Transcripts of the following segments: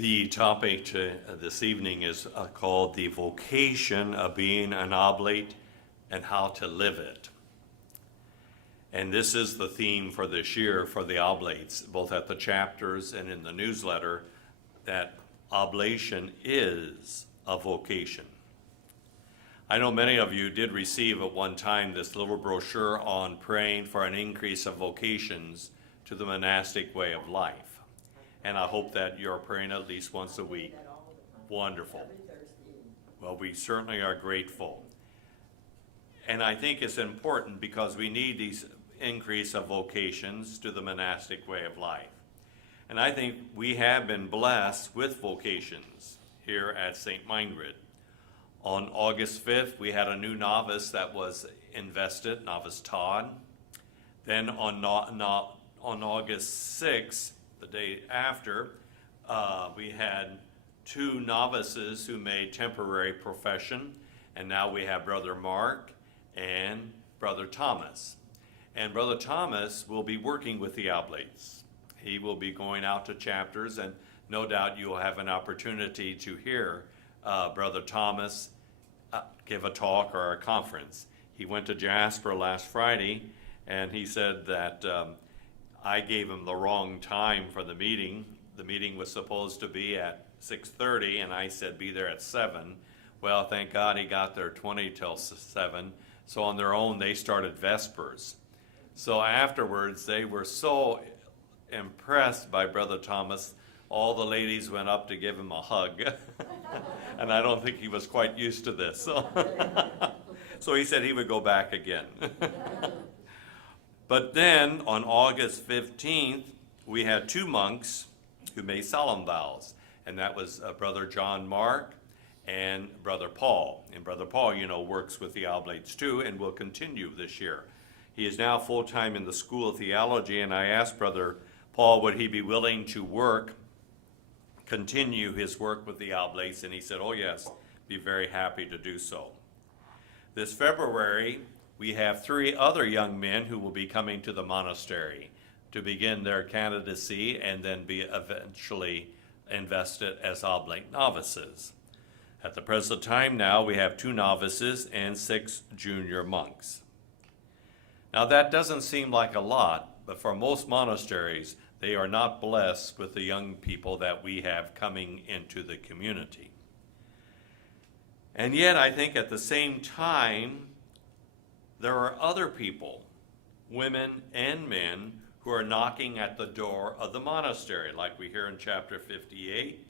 The topic this evening is called the vocation of being an oblate and how to live it. And this is the theme for this year for the oblates, both at the chapters and in the newsletter, that oblation is a vocation. I know many of you did receive at one time this little brochure on praying for an increase of vocations to the monastic way of life. And I hope that you're praying at least once a week. Wonderful. Well, we certainly are grateful. And I think it's important because we need these increase of vocations to the monastic way of life. And I think we have been blessed with vocations here at Saint Meinrad. On August 5th, we had a new novice that was invested, Novice Todd. Then on August 6th, the day after, we had two novices who made temporary profession, and now we have Brother Mark and Brother Thomas. And Brother Thomas will be working with the oblates. He will be going out to chapters, and no doubt you'll have an opportunity to hear Brother Thomas give a talk or a conference. He went to Jasper last Friday, and he said that I gave him the wrong time for the meeting. The meeting was supposed to be at 6:30, and I said be there at 7. Well, thank God he got there 20 till 7. So on their own, they started Vespers. So afterwards, they were so impressed by Brother Thomas, all the ladies went up to give him a hug. And I don't think he was quite used to this. So he said he would go back again. But then on August 15th, we had two monks who made solemn vows. And that was Brother John Mark and Brother Paul. And Brother Paul, works with the Oblates too and will continue this year. He is now full-time in the School of Theology, and I asked Brother Paul would he be willing to continue his work with the Oblates, and he said, oh yes, be very happy to do so. This February, we have 3 other young men who will be coming to the monastery to begin their candidacy and then be eventually invested as oblate novices. At the present time now, we have 2 novices and 6 junior monks. Now that doesn't seem like a lot, but for most monasteries, they are not blessed with the young people that we have coming into the community. And yet I think at the same time, there are other people, women and men, who are knocking at the door of the monastery, like we hear in chapter 58.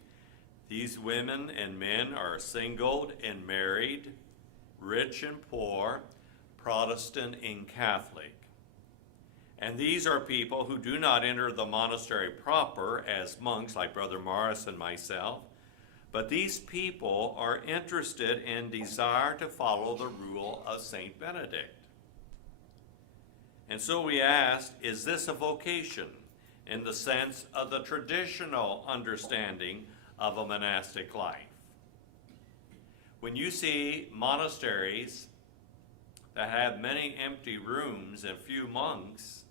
These women and men are single and married, rich and poor, Protestant and Catholic. And these are people who do not enter the monastery proper as monks like Brother Morris and myself, but these people are interested and desire to follow the rule of Saint Benedict. And so we asked, is this a vocation in the sense of the traditional understanding of a monastic life? When you see monasteries that have many empty rooms and few monks,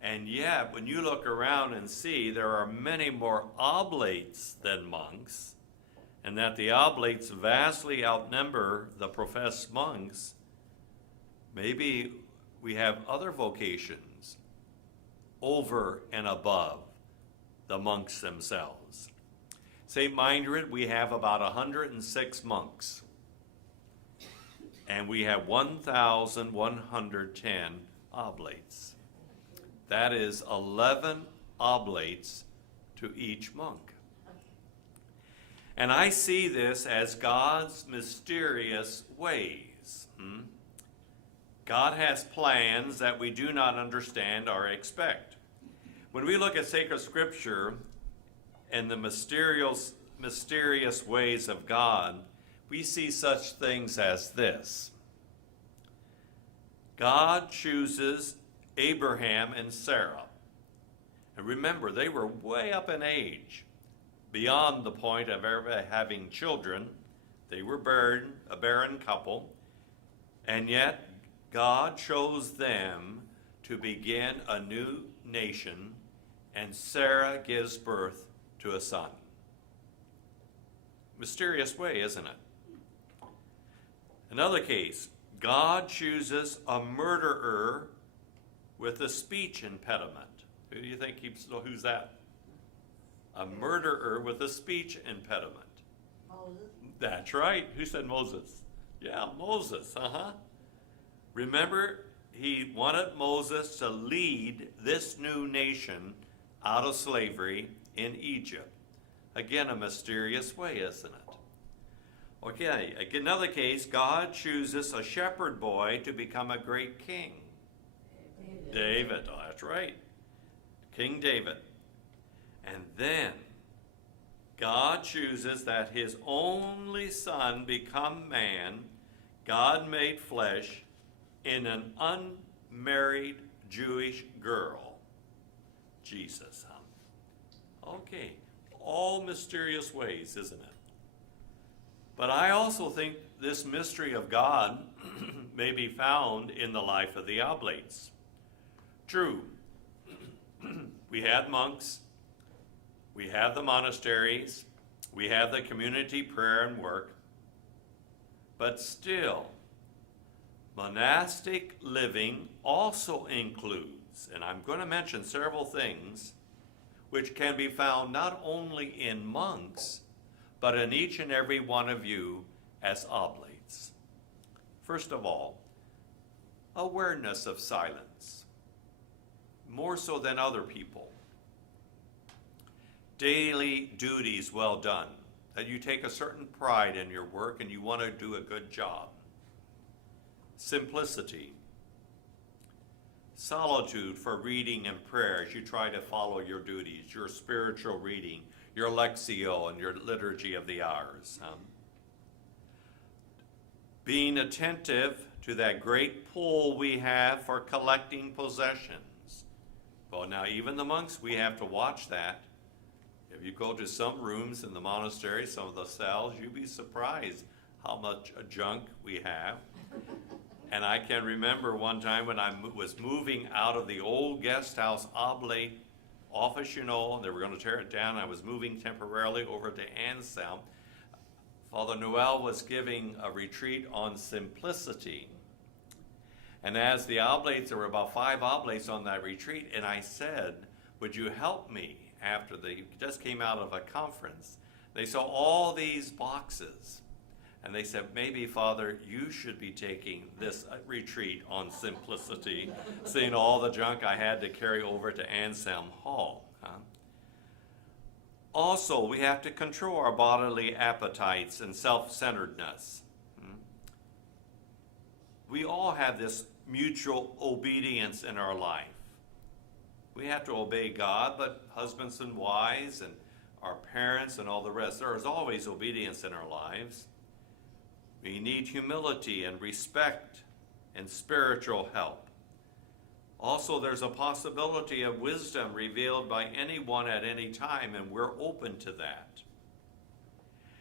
and yet when you look around and see there are many more oblates than monks, and that the oblates vastly outnumber the professed monks, maybe we have other vocations over and above the monks themselves. Saint Meinrad, we have about 106 monks, and we have 1,110 oblates. That is 11 oblates to each monk. And I see this as God's mysterious ways. God has plans that we do not understand or expect. When we look at sacred scripture and the mysterious ways of God, we see such things as this. God chooses Abraham and Sarah. And remember, they were way up in age, beyond the point of ever having children. They were a barren couple, and yet God chose them to begin a new nation, and Sarah gives birth to a son. Mysterious way, isn't it? Another case, God chooses a murderer with a speech impediment. Who do you think who's that? A murderer with a speech impediment. Moses. That's right. Who said Moses? Yeah, Moses, Remember, he wanted Moses to lead this new nation out of slavery in Egypt. Again, a mysterious way, isn't it? Okay, another case, God chooses a shepherd boy to become a great king. David, oh, that's right. King David. And then God chooses that his only son become man, God made flesh, in an unmarried Jewish girl, Jesus. Okay, all mysterious ways, isn't it? But I also think this mystery of God may be found in the life of the Oblates. True, we had monks, we have the monasteries, we have the community prayer and work, but still, monastic living also includes, and I'm going to mention several things, which can be found not only in monks, but in each and every one of you as oblates. First of all, awareness of silence, more so than other people. Daily duties well done, that you take a certain pride in your work and you want to do a good job. Simplicity. Solitude for reading and prayer as you try to follow your duties, your spiritual reading, your Lectio and your liturgy of the hours. Being attentive to that great pull we have for collecting possessions. Well, now even the monks, we have to watch that. If you go to some rooms in the monastery, some of the cells, you'd be surprised how much junk we have. And I can remember one time when I was moving out of the old guest house oblate office, they were going to tear it down. I was moving temporarily over to Anselm. Father Noel was giving a retreat on simplicity. And as the oblates, there were about 5 oblates on that retreat, and I said, would you help me after they just came out of a conference? They saw all these boxes. And they said, maybe, Father, you should be taking this retreat on simplicity, seeing all the junk I had to carry over to Anselm Hall. Also, we have to control our bodily appetites and self-centeredness. We all have this mutual obedience in our life. We have to obey God, but husbands and wives and our parents and all the rest, there is always obedience in our lives. We need humility and respect and spiritual help. Also, there's a possibility of wisdom revealed by anyone at any time, and we're open to that.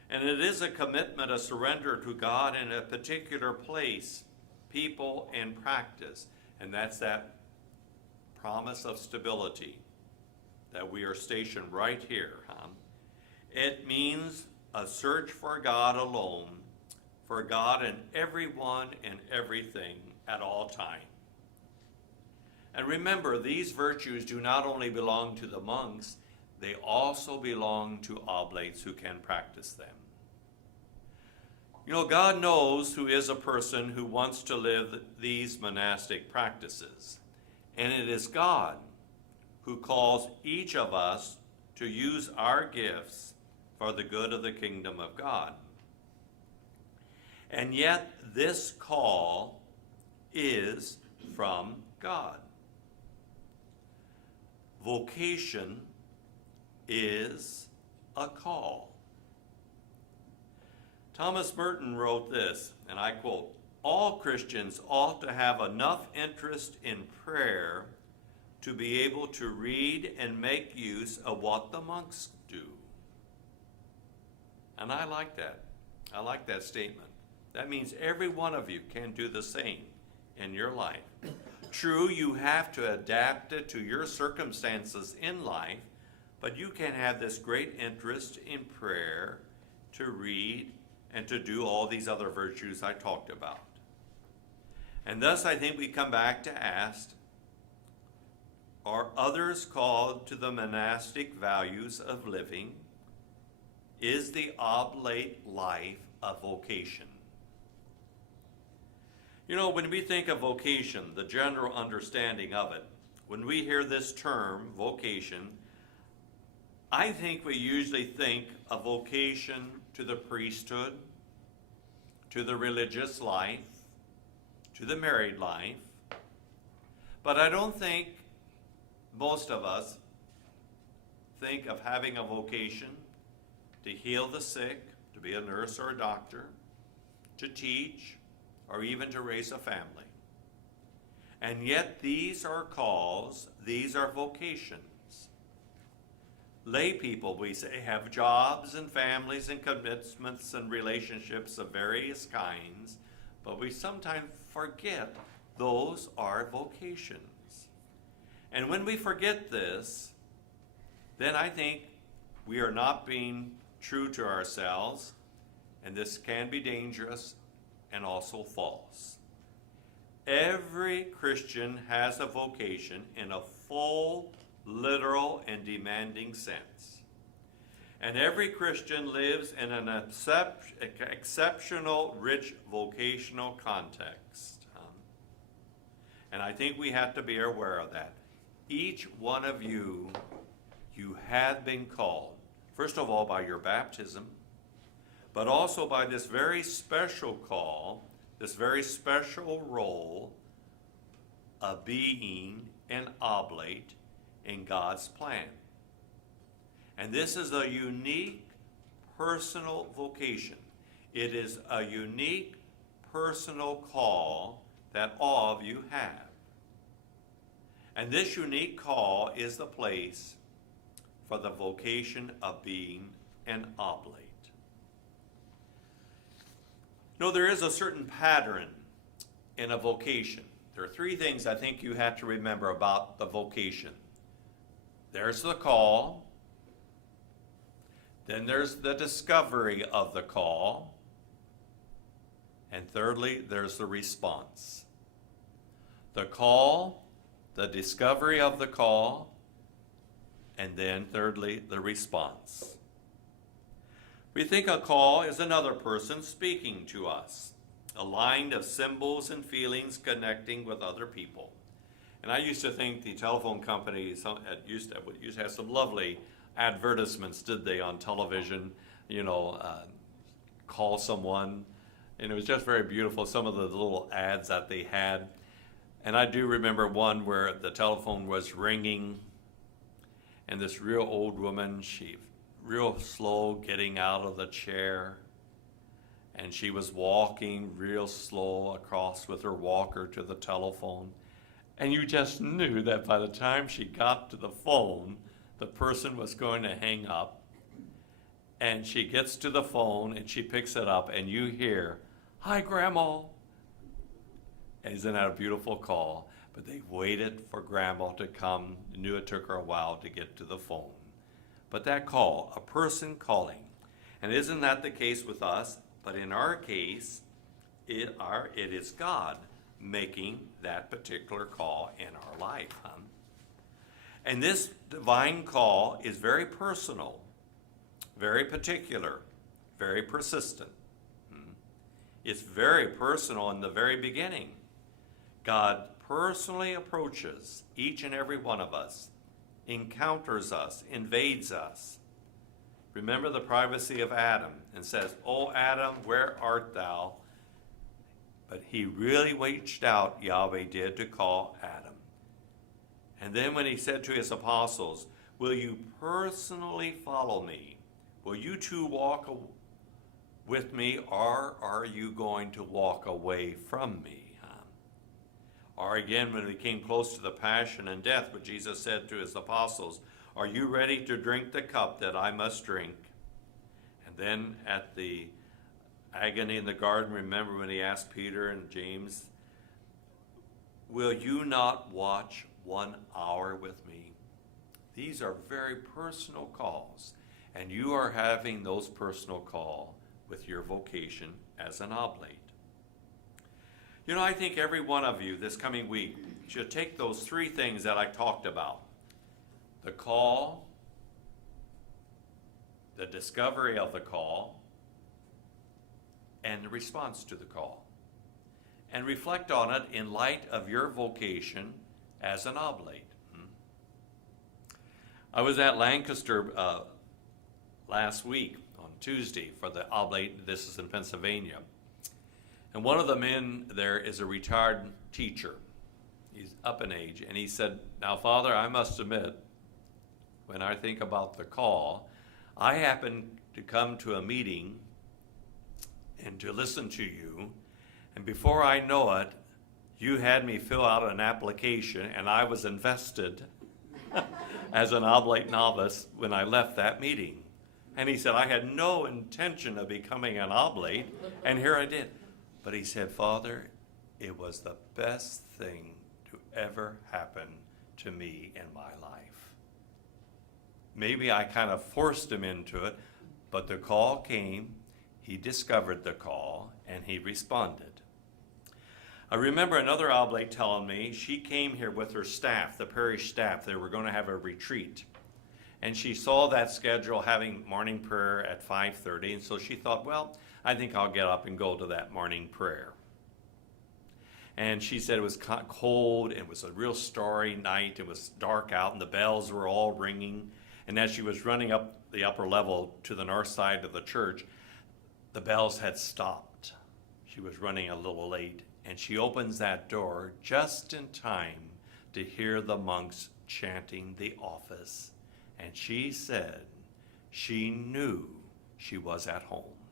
And it is a commitment, a surrender to God in a particular place, people, and practice. And that's that promise of stability, that we are stationed right here. It means a search for God alone, for God in everyone and everything at all time. And remember, these virtues do not only belong to the monks, they also belong to oblates who can practice them. God knows who is a person who wants to live these monastic practices. And it is God who calls each of us to use our gifts for the good of the kingdom of God. And yet, this call is from God. Vocation is a call. Thomas Merton wrote this, and I quote, "All Christians ought to have enough interest in prayer to be able to read and make use of what the monks do." And I like that. I like that statement. That means every one of you can do the same in your life. True, you have to adapt it to your circumstances in life, but you can have this great interest in prayer, to read, and to do all these other virtues I talked about. And thus I think we come back to ask, are others called to the monastic values of living? Is the oblate life a vocation? You know, when we think of vocation, the general understanding of it, when we hear this term, vocation, I think we usually think of vocation to the priesthood, to the religious life, to the married life. But I don't think most of us think of having a vocation to heal the sick, to be a nurse or a doctor, to teach, or even to raise a family. And yet these are calls, these are vocations. Lay people, we say, have jobs and families and commitments and relationships of various kinds, but we sometimes forget those are vocations. And when we forget this, then I think we are not being true to ourselves, and this can be dangerous and also false. Every Christian has a vocation in a full, literal, and demanding sense. And every Christian lives in an exceptional, rich vocational context. And I think we have to be aware of that. Each one of you, you have been called, first of all by your baptism, but also by this very special call, this very special role of being an oblate in God's plan. And this is a unique personal vocation. It is a unique personal call that all of you have. And this unique call is the place for the vocation of being an oblate. No, there is a certain pattern in a vocation. There are three things I think you have to remember about the vocation. There's the call, then there's the discovery of the call, and thirdly, there's the response. The call, the discovery of the call, and then thirdly, the response. We think a call is another person speaking to us, a line of symbols and feelings connecting with other people. And I used to think the telephone companies used to have some lovely advertisements, did they, on television, call someone. And it was just very beautiful, some of the little ads that they had. And I do remember one where the telephone was ringing, and this real old woman, she real slow getting out of the chair, and she was walking real slow across with her walker to the telephone. And you just knew that by the time she got to the phone, the person was going to hang up. And she gets to the phone and she picks it up, and you hear, "Hi, Grandma." Isn't that a beautiful call? But they waited for Grandma to come. Knew it took her a while to get to the phone. But that call, a person calling. And isn't that the case with us? But in our case, it is God making that particular call in our life. And this divine call is very personal, very particular, very persistent. It's very personal in the very beginning. God personally approaches each and every one of us, encounters us, invades us. Remember the privacy of Adam and says, "O Adam, where art thou?" But he really reached out, Yahweh did, to call Adam. And then when he said to his apostles, "Will you personally follow me? Will you two walk with me, or are you going to walk away from me?" Or again, when we came close to the passion and death, what Jesus said to his apostles, "Are you ready to drink the cup that I must drink?" And then at the agony in the garden, remember when he asked Peter and James, "Will you not watch 1 hour with me?" These are very personal calls, and you are having those personal call with your vocation as an oblate. You know, I think every one of you this coming week should take those three things that I talked about: the call, the discovery of the call, and the response to the call, and reflect on it in light of your vocation as an oblate. I was at Lancaster last week on Tuesday for the oblate. This is in Pennsylvania. And one of the men there is a retired teacher. He's up in age. And he said, "Now, Father, I must admit, when I think about the call, I happened to come to a meeting and to listen to you. And before I know it, you had me fill out an application, and I was invested as an oblate novice when I left that meeting." And he said, "I had no intention of becoming an oblate, and here I did." But he said, "Father, it was the best thing to ever happen to me in my life." Maybe I kind of forced him into it, but the call came, he discovered the call, and he responded. I remember another oblate telling me she came here with her staff, the parish staff. They were going to have a retreat. And she saw that schedule having morning prayer at 5:30, and so she thought, well, I think I'll get up and go to that morning prayer. And she said it was cold, and it was a real starry night. It was dark out, and the bells were all ringing. And as she was running up the upper level to the north side of the church, the bells had stopped. She was running a little late. And she opens that door just in time to hear the monks chanting the office. And she said she knew she was at home.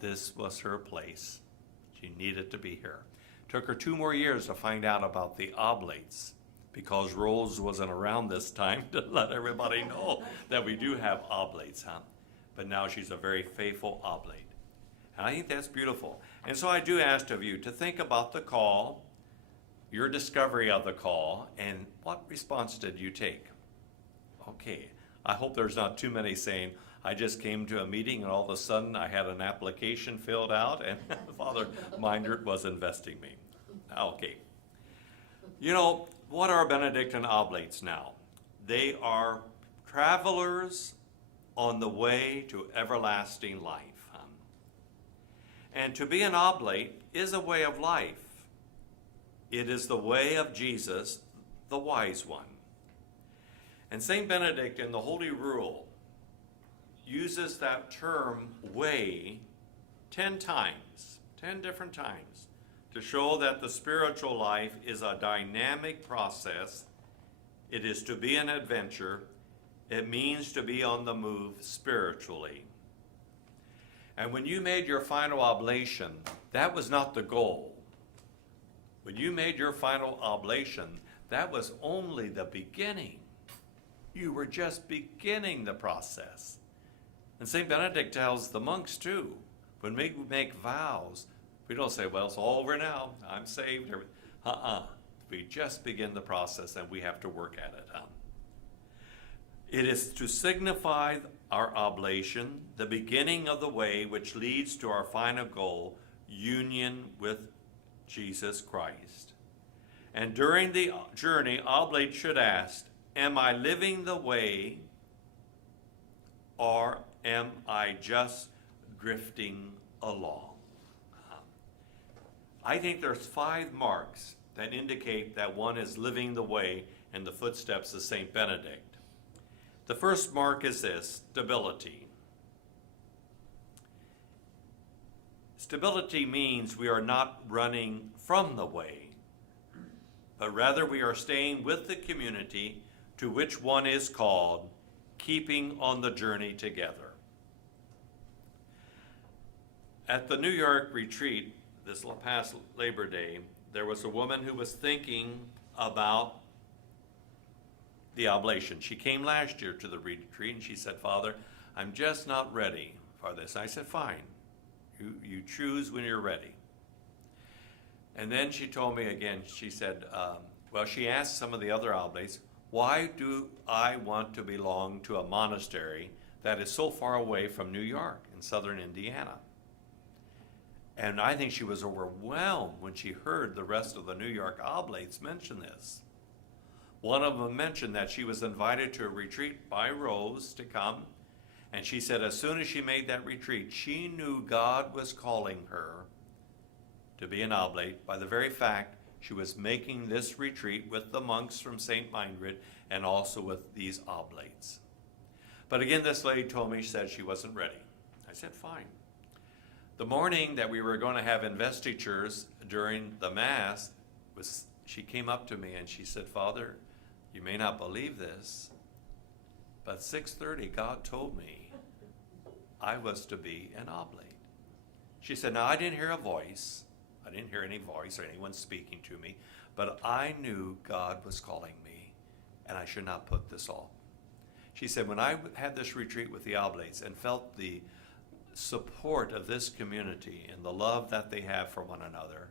This was her place. She needed to be here. Took her 2 more years to find out about the oblates, because Rose wasn't around this time to let everybody know that we do have oblates, But now she's a very faithful oblate. And I think that's beautiful. And so I do ask of you to think about the call, your discovery of the call, and what response did you take? Okay, I hope there's not too many saying, I just came to a meeting and all of a sudden I had an application filled out and Father Meinrad was investing me. Okay. You know, what are Benedictine Oblates now? They are travelers on the way to everlasting life. And to be an oblate is a way of life. It is the way of Jesus, the wise one. And Saint Benedict in the Holy Rule uses that term way 10 times, 10 different times, to show that the spiritual life is a dynamic process. It is to be an adventure. It means to be on the move spiritually. And when you made your final oblation, that was not the goal. When you made your final oblation, that was only the beginning. You were just beginning the process. And St. Benedict tells the monks too, when we make vows, we don't say, well, it's all over now, I'm saved. We just begin the process and we have to work at it. It is to signify our oblation, the beginning of the way which leads to our final goal, union with Jesus Christ. And during the journey, oblate should ask, am I living the way, or am I just drifting along? I think there's 5 marks that indicate that one is living the way in the footsteps of St. Benedict. The first mark is this: stability. Stability means we are not running from the way, but rather we are staying with the community to which one is called, keeping on the journey together. At the New York retreat this past Labor Day, there was a woman who was thinking about the oblation. She came last year to the retreat and she said, Father, I'm just not ready for this. I said, fine. You choose when you're ready. And then she told me again, she said, well, she asked some of the other oblates, Why do I want to belong to a monastery that is so far away from New York in southern Indiana? And I think she was overwhelmed when she heard the rest of the New York Oblates mention this. One of them mentioned that she was invited to a retreat by Rose to come, and she said as soon as she made that retreat, she knew God was calling her to be an oblate by the very fact she was making this retreat with the monks from Saint Meinrad and also with these oblates. But again, this lady told me, she said she wasn't ready. I said, fine. The morning that we were going to have investitures during the Mass, she came up to me and she said, Father, you may not believe this, but 6:30 God told me I was to be an oblate. She said, now I didn't hear a voice. I didn't hear any voice or anyone speaking to me, but I knew God was calling me and I should not put this off. She said, when I had this retreat with the oblates and felt the support of this community and the love that they have for one another,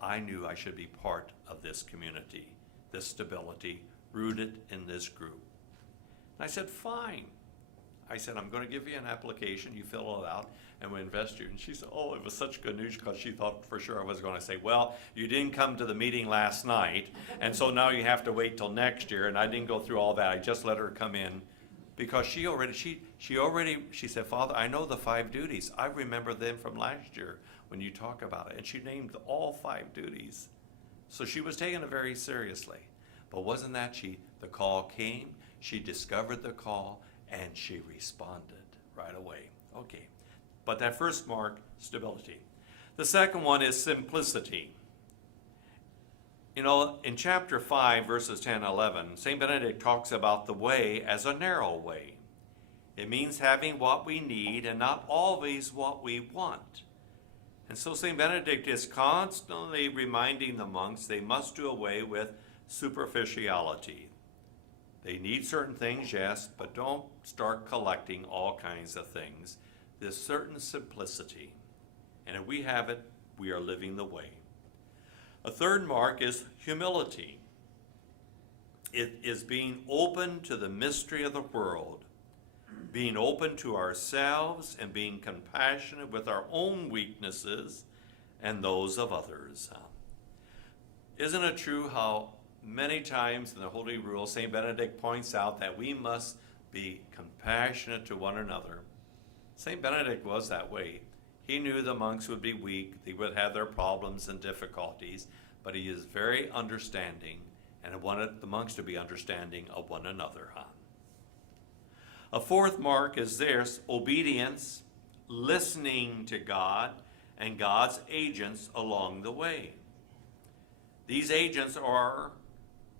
I knew I should be part of this community, this stability, rooted in this group. And I said, fine. I said, I'm going to give you an application, you fill it out, and we'll invest you. And she said, oh, it was such good news because she thought for sure I was going to say, well, you didn't come to the meeting last night, and so now you have to wait till next year. And I didn't go through all that. I just let her come in because she said, Father, I know the 5 duties. I remember them from last year when you talk about it. And she named all 5 duties. So she was taking it very seriously. But wasn't that the call came, she discovered the call, and she responded right away. Okay. But that first mark, stability. The second one is simplicity. You know, in chapter 5, verses 10 and 11, St. Benedict talks about the way as a narrow way. It means having what we need and not always what we want. And so St. Benedict is constantly reminding the monks they must do away with superficiality. They need certain things, yes, but don't start collecting all kinds of things. There's certain simplicity. And if we have it, we are living the way. A third mark is humility. It is being open to the mystery of the world, being open to ourselves and being compassionate with our own weaknesses and those of others. Isn't it true how many times in the Holy Rule, St. Benedict points out that we must be compassionate to one another? St. Benedict was that way. He knew the monks would be weak, they would have their problems and difficulties, but he is very understanding and wanted the monks to be understanding of one another. A fourth mark is this: obedience, listening to God and God's agents along the way. These agents are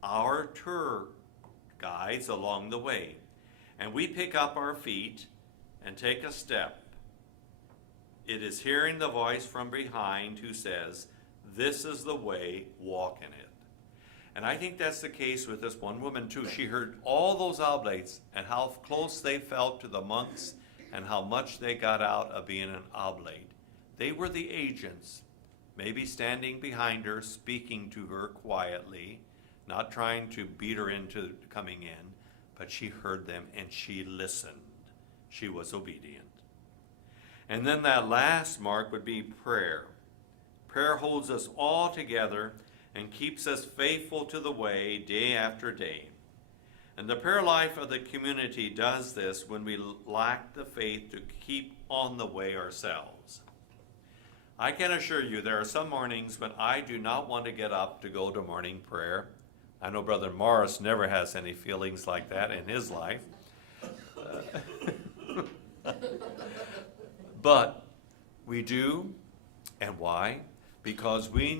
our tour guides along the way, and we pick up our feet and take a step. It is hearing the voice from behind who says, this is the way, walk in it. And I think that's the case with this one woman too. She heard all those oblates and how close they felt to the monks and how much they got out of being an oblate. They were the agents, maybe standing behind her, speaking to her quietly, not trying to beat her into coming in, but she heard them and she listened. She was obedient. And then that last mark would be prayer. Prayer holds us all together and keeps us faithful to the way day after day. And the prayer life of the community does this when we lack the faith to keep on the way ourselves. I can assure you there are some mornings when I do not want to get up to go to morning prayer. I know Brother Morris never has any feelings like that in his life. But we do, and why? Because we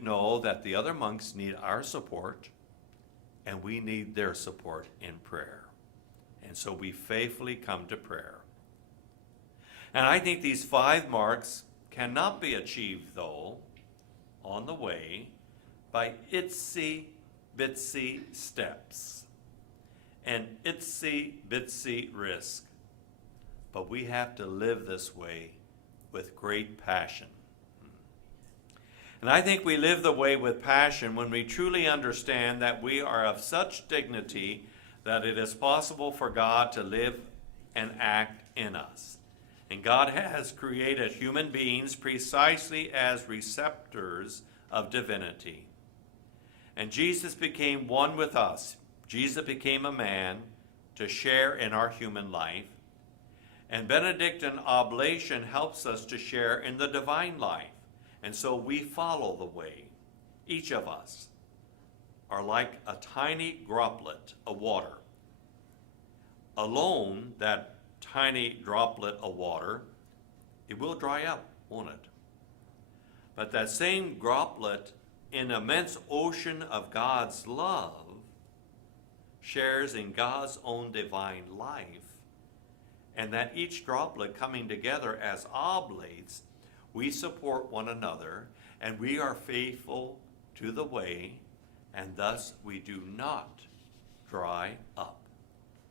know that the other monks need our support, and we need their support in prayer. And so we faithfully come to prayer. And I think these 5 marks cannot be achieved, though, on the way by itsy-bitsy steps and itsy-bitsy risk. But we have to live this way with great passion. And I think we live the way with passion when we truly understand that we are of such dignity that it is possible for God to live and act in us. And God has created human beings precisely as receptors of divinity. And Jesus became one with us. Jesus became a man to share in our human life. And Benedictine Oblation helps us to share in the divine life. And so we follow the way. Each of us are like a tiny droplet of water. Alone, that tiny droplet of water, it will dry up, won't it? But that same droplet in an immense ocean of God's love shares in God's own divine life, and that each droplet coming together as oblates, we support one another, and we are faithful to the way, and thus we do not dry up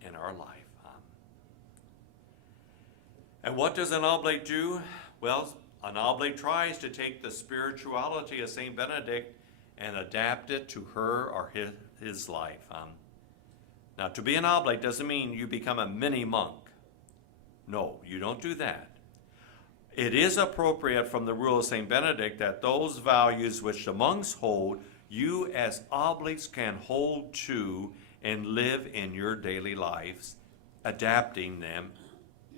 in our life. And what does an oblate do? Well, an oblate tries to take the spirituality of Saint Benedict and adapt it to her or his life. Now, to be an oblate doesn't mean you become a mini monk. No, you don't do that. It is appropriate from the rule of Saint Benedict that those values which the monks hold, you as oblates can hold to and live in your daily lives, adapting them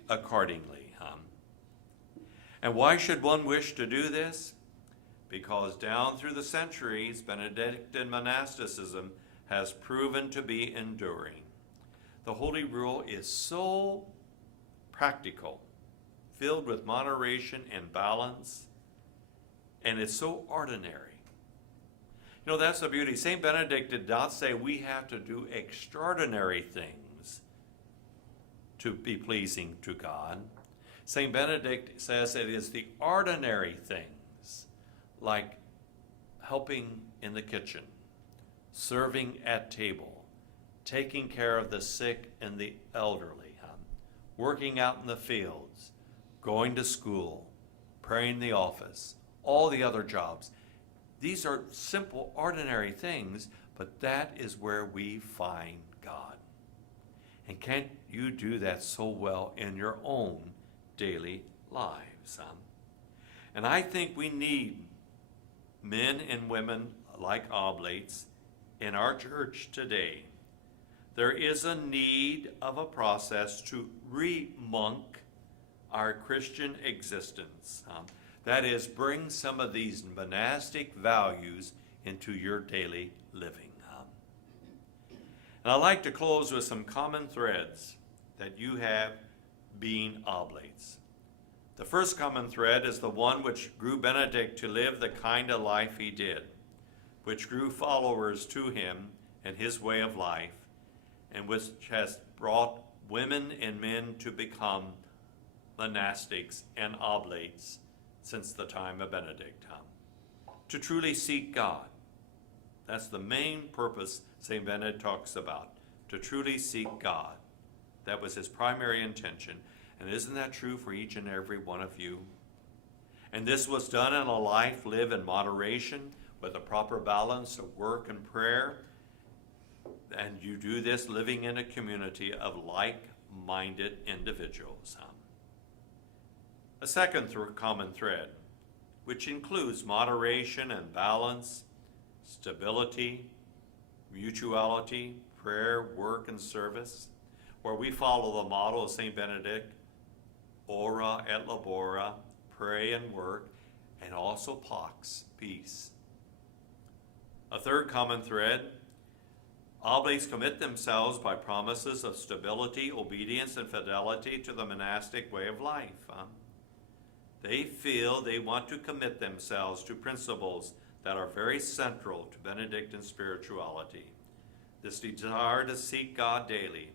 accordingly. And why should one wish to do this? Because down through the centuries, Benedictine monasticism has proven to be enduring. The Holy Rule is so practical, filled with moderation and balance, and it's so ordinary. You know, that's the beauty. St. Benedict did not say we have to do extraordinary things to be pleasing to God. St. Benedict says it is the ordinary things, like helping in the kitchen, serving at table, taking care of the sick and the elderly, working out in the fields, going to school, praying in the office, all the other jobs. These are simple, ordinary things, but that is where we find God. And can't you do that so well in your own daily lives? And I think we need men and women like oblates in our church today. There is a need of a process to re-monk our Christian existence. That is, bring some of these monastic values into your daily living. And I'd like to close with some common threads that you have being oblates. The first common thread is the one which grew Benedict to live the kind of life he did, which grew followers to him and his way of life, and which has brought women and men to become monastics and oblates since the time of Benedict. To truly seek God. That's the main purpose St. Benedict talks about, to truly seek God. That was his primary intention. And isn't that true for each and every one of you? And this was done in a life lived in moderation with a proper balance of work and prayer. And you do this living in a community of like-minded individuals. A second common thread, which includes moderation and balance, stability, mutuality, prayer, work, and service, where we follow the model of St. Benedict, ora et labora, pray and work, and also pax, peace. A third common thread, oblates commit themselves by promises of stability, obedience, and fidelity to the monastic way of life. They feel they want to commit themselves to principles that are very central to Benedictine spirituality. This desire to seek God daily,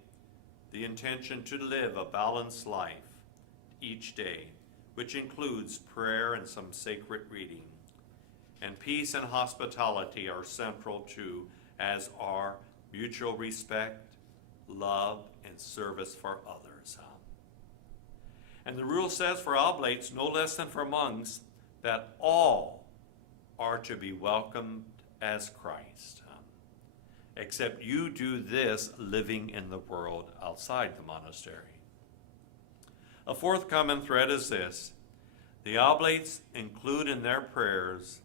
the intention to live a balanced life each day, which includes prayer and some sacred reading. And peace and hospitality are central too, as are mutual respect, love, and service for others. And the rule says for oblates, no less than for monks, that all are to be welcomed as Christ. Except you do this living in the world outside the monastery. A fourth common thread is this: the Oblates include in their prayers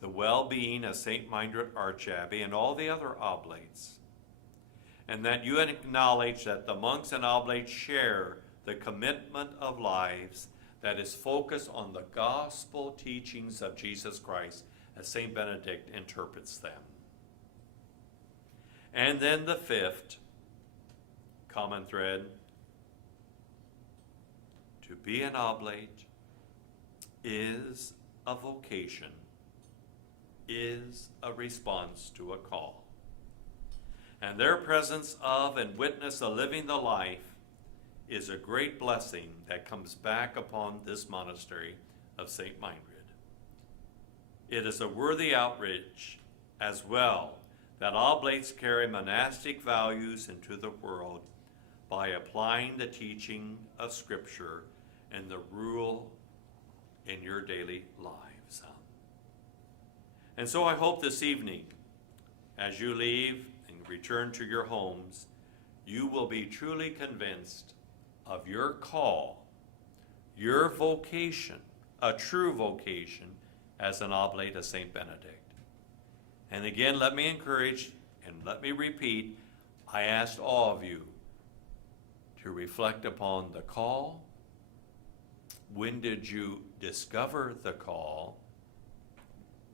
the well-being of Saint Meinrad Archabbey and all the other Oblates, and that you acknowledge that the monks and Oblates share the commitment of lives that is focused on the gospel teachings of Jesus Christ as Saint Benedict interprets them. And then the fifth common thread: to be an oblate is a vocation, is a response to a call. And their presence of and witness of living the life is a great blessing that comes back upon this monastery of Saint Meinrad. It is a worthy outreach as well that Oblates carry monastic values into the world by applying the teaching of Scripture and the rule in your daily lives. And so I hope this evening, as you leave and return to your homes, you will be truly convinced of your call, your vocation, a true vocation as an oblate of Saint Benedict. And again, let me encourage and let me repeat, I asked all of you to reflect upon the call. When did you discover the call?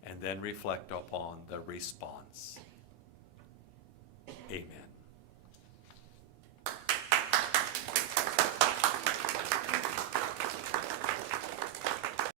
And then reflect upon the response. Amen.